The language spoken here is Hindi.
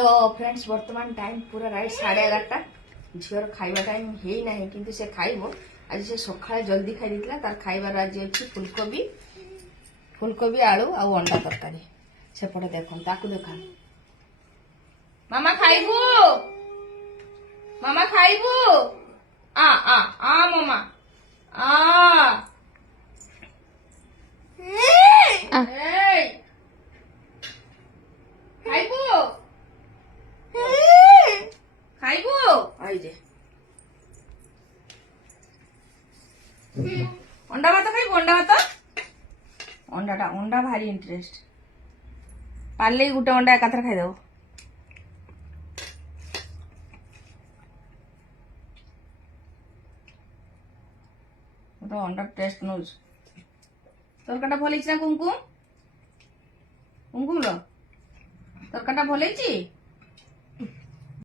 तो फ्रेंड्स बर्तमान टाइम पूरा राइट 11:30 झीवर खाइबा टाइम हेई नाही किंतु से खाइबो आज से सकाळे जल्दी खाई दितला तार खाइबार आज अछि फुलकोबी आलू आ अंडा तरकारी सेपटे देखो ताकू देखा मामा खाइबू आ आ आ मामा आ ए खाइबू आई जे अंडा भात खाइबू अंडा भारी इंटरेस्ट पाले गोटे अंडा एकाथरे खाइदेव तो अंडा टेस्ट नौ तरकाटा भल ना कुमकुम लो तरकाटा भल